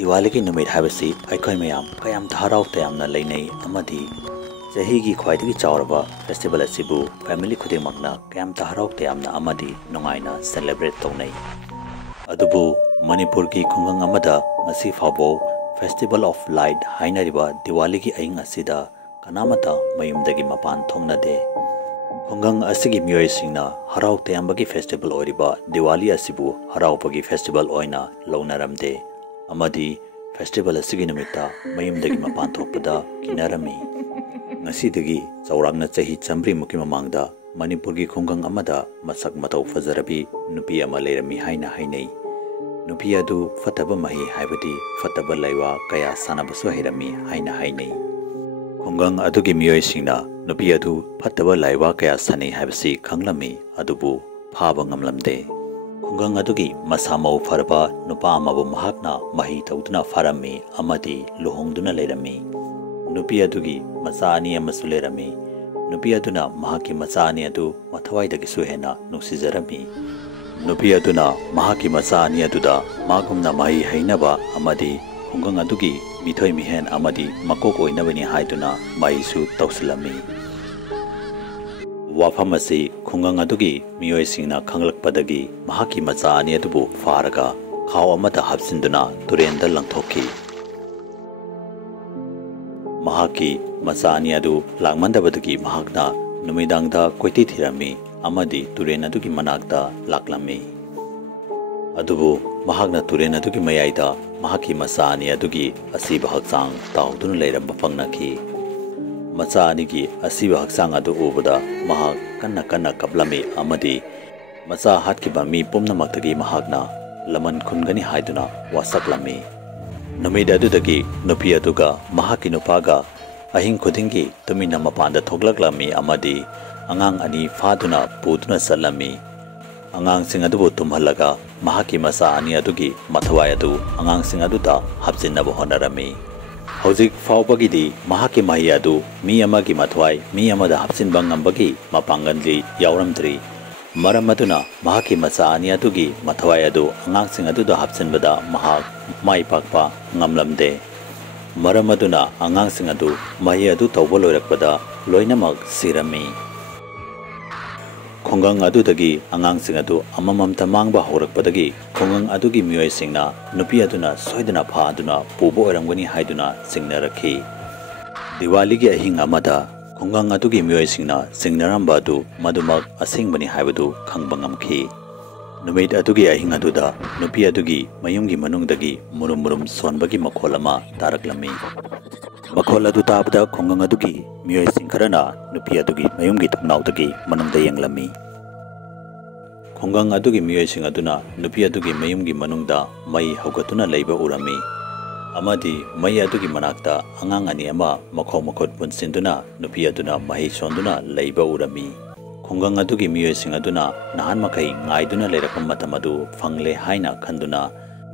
Dewali ki numit habasi aikoi mayam kayam tharau tayamna leinei amadi chahi gi khwaidagi chawraba festival asibu family khudimakna kayam tharau tayamna amadi nungaina celebrate tonai adubu Manipur ki khungang amada ngasi phabo Festival of Light hainariba Dewali ki Ahing asida kanamata mayumdagi mapan thongnade khungang asigi miyoi singna harau tayambagi festival oriba Dewali asibu haraupagi festival oina launaramde amadi festival asigi numita mayumdagi mapan thokpada kinarami ngasidagi chawrangna chahi chamri muki mamangda Manipur ki khungang amada masak matau fazarabi nupi ama leirami haina hainai nupi adu fataba mahi haibadi fataba laiwa kaya sanabasu hairami haina hainai khungang adugi miyoi singna nupi adu fataba laiwa kaya sanai haibasi khanglami adubu phaba ngamlamde khungang adugi masamau farba nupa amabu mahakna mahi tauduna farami amadi luhongduna leirami nupi adugi macha ani amasu leirami nupi aduna mahaki macha ani adu mathawaidagi suhena nuksijarami nupi aduna mahaki macha ani aduda magumna mahi hainaba amadi khungang adugi mithoi mihen amadi makok oinabani haiduna maisu tausilami wafam asi khungang adugi miyoi singna khanglakpadagi mahaki macha ani adubu faraga khaw amada hapsinduna turenda langthokki mahaki macha ani adu langmandabadagi mahakna numidangda koiti thirami amadi turen adugi manakta laklami adubu mahakna turen adugi mayaida mahaki macha ani adugi asiba hakchang tauduna leiramba pangnaki macha anigi asiba hakchang adu ubada mahak kanna kaplami amadi macha hatkiba mi pumnamaktagi mahakna laman khungani haiduna wasaklami numida adudagi nupi aduga mahaki nupaga ahing khudingi tumina mapanda thoklaklami amadi angang ani faduna puduna salami angang sing adubu tumhalaga mahaki macha ani adugi mathawai adu angang sing aduda hapjinnabu honarami hojik faubagidi mahaki mahi adu mi amagi mathawai mi amada hapjinba ngambagi mapanganli yauramdri maram aduna mahaki macha ani adugi mathawai adu angang sing aduda hapjinbada mahak mai pakpa ngamlamde maram aduna angang sing adu mahi adu tawboloirakpada loinamak sirami khungang adudagi angang sing adu amamamta mangba horakpadagi khungang adugi miyoi singna nupi aduna soidana pha aduna pubo oramgani haiduna singnarakhi Dewali gi ahing amada khungang adugi miyoi singna singnaramba adu madumak asengbani haibadu khangba ngamkhi numit adugi ahing aduda nupi adugi mayumgi manungdagi murum sonbagi makholama taraklami makhol adu tabda khungang adugi miyoi singkharana nupi adugi mayumgi thumnaudagi manungda yenglami khungang adugi miyoi sing aduna nupi adugi mayumgi manungda mai hogatuna leiba urami amadi mai adugi manakta angang ani ama makhot punsinduna nupi aduna mahi sonduna leiba urami khungang adugi miyoi sing aduna nahan makai ngaiduna leirakam matamadu fangle haina khanduna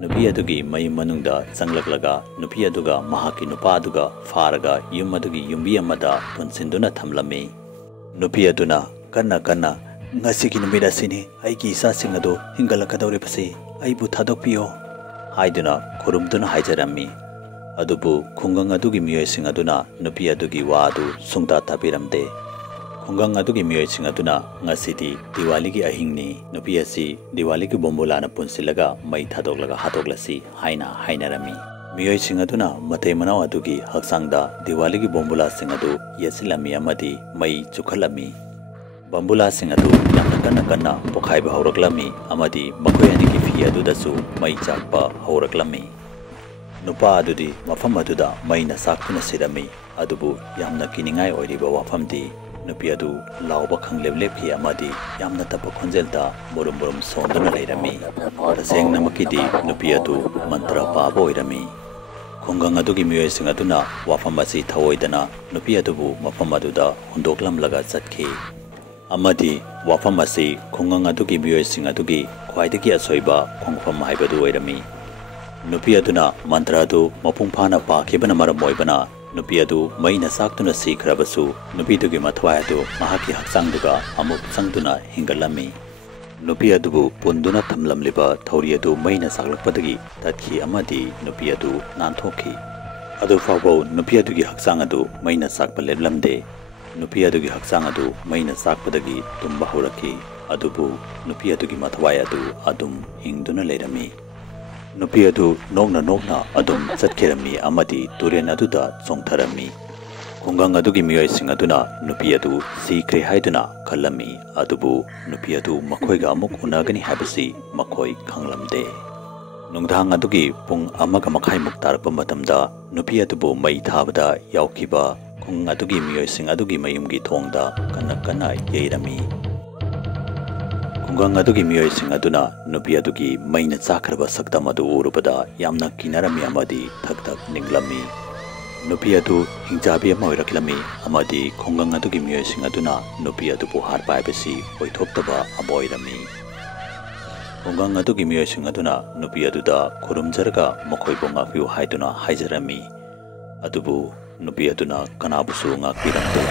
nupi adugi mai manungda changlaklaga nupi aduga mahaki nupa aduga faraga yum adugi yumbi amada punsinduna thamlami nupi aduna kanna ngasigi numida sini aigi isa singado hingalakadawri pasi aibu thadokpiyo haiduna khurumduna haijarami adubu khungang adugi miyoi sing aduna nupi adugi wa adu sungta tapiramde khungang adugi miyoi sing aduna ngasidi Dewali gi ahingni nupi asi Dewali gi bombulana punsilaga mai thadoklaga hatoklasi hainarami miyoi sing aduna matei manau adugi haksangda Dewali gi bombula sing adu yasilami amadi mai chukhalami bambula sing adu yamna kanna pokhaiba horaklami amadi makhoi ani gi fi adudasu mai chakpa horaklami nupa adudi mafam aduda mai na saktuna sirami adubu yamna kiningai oiriba wafamdi nupi adu lauba khangleblebki amadi yamna tapa khonjelda murum sonduna leirami tasengna makidi nupi adu mantra pabo oirami khungang adugi miyoi sing aduna wafam asi thawoidana nupi adubu mafam aduda hundoklamlaga chatkhi amadi wafam asi khungang adugi miyoi sing adugi khwaidagi asoiba khongfam haibadu oirami nupi aduna mantra adu mapung phana pakhibana maram oibana nupi adu maina saktuna sikhrabasu nupi dugi mathwai adu mahaki haksang duga amuk sangduna hingalami नुपी अदुबु पुंदुना थमलमलिबा थौरी अदु मैना सागलकपदगी तत्खी अमदी नुपी अदु नानथोखी अदु फावबो नुपी अदुगी हक्सांग अदु मैना सागप लेबलमदे नुपी अदुगी हक्सांग अदु मैना सागपदगी तुम्बा हौरकी अदुबु नुपी अदुगी मथवाय अदु अदुम हिंगदुना Laramie नुपी अदु नोकना अदुम चटखेरमी अमदी तुरेन अदुदा चोंथरमी खुंगंग अदुगी मियोइसिंग अदुना नुपी अदु सीख्रे हाइदुना खलमी अदुबु नुपी अदु मखोइगा अमुक उनगनी हाबसी मखोइ खंगलमदे नुंगधांग अदुगी पुंग अमगा मखाइमुक तारकप मतमदा नुपी अदुबु मई थाबदा यावखिबा खुंग अदुगी मियोइसिंग अदुगी मयुमगी थोंगदा कन्ना येरमी खुंगंग अदुगी मियोइसिंग अदुना नुपी अदुगी मैना चाखरबा सक्तम अदु उरुबदा यामना किनारमी अमदी थक निंगलमी नुपी अदु हिंजाबी अमा ओइरक्लमी अमदी खुंगंग अदुगी मियोइसिंग अदुना नुपी अदुबु हार पाइबसी ओइथोक्तबा अबोइरमी खुंगंग अदुगी मियोइसिंग अदुना नुपी अदुदा खुरुमजरगा मखोइबु ngafiu haiduna haijarami अदुबु नुपी अदुना कनाबुसु ngakiramde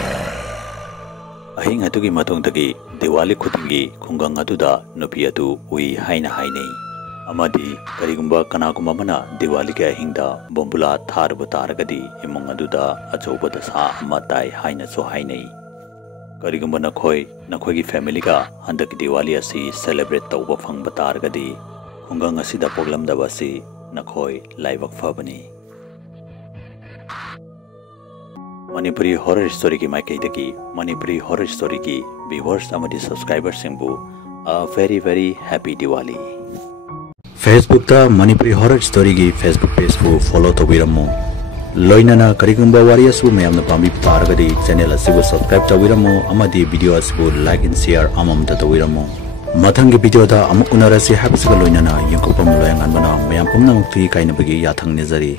अहिंग अदुगी मतुंगदगी Diwali खुदिंगी खुंगंग अदुदा नुपी अदु उई हाइना हाइनै अमदी करिगुंबा कनागुंबा मना दिवाली के अहिंगदा बोंबुला थारबु तारगदी इमुंग अदुदा अचौबा दशा अमा ताई हाइना सो हाइनै करिगुंबा नखोइगी फैमिली का हंदक दिवाली असी सेलिब्रेट तौबा फंगबा तारगदी खुंगंग असिदा पोगलमदबा असि नखोइ लाइबक फबनी मणिपुरी हॉरर स्टोरी की माइकैदगी मणिपुरी हॉरर स्टोरी की व्यूअर्स अमदी सब्सक्राइबर्स सिंबु a very happy Diwali Facebook ता मणिपुरी हॉरर स्टोरी की फेसबुक पेज को फॉलो तौबिरमु लोइनना करिगुंबा वारी असु मयामना पामी तारगदी चैनल असु सब्सक्राइब तौबिरमु अमदी वीडियो असु लाइक एंड शेयर अमम तौबिरमु मथंगी वीडियो दा अमुक उनरसी हैप्सगा लोइनना यंकुपम लोयंगन बना मयाम पुमना मुक्ति काइनबगी याथंग नेजरी।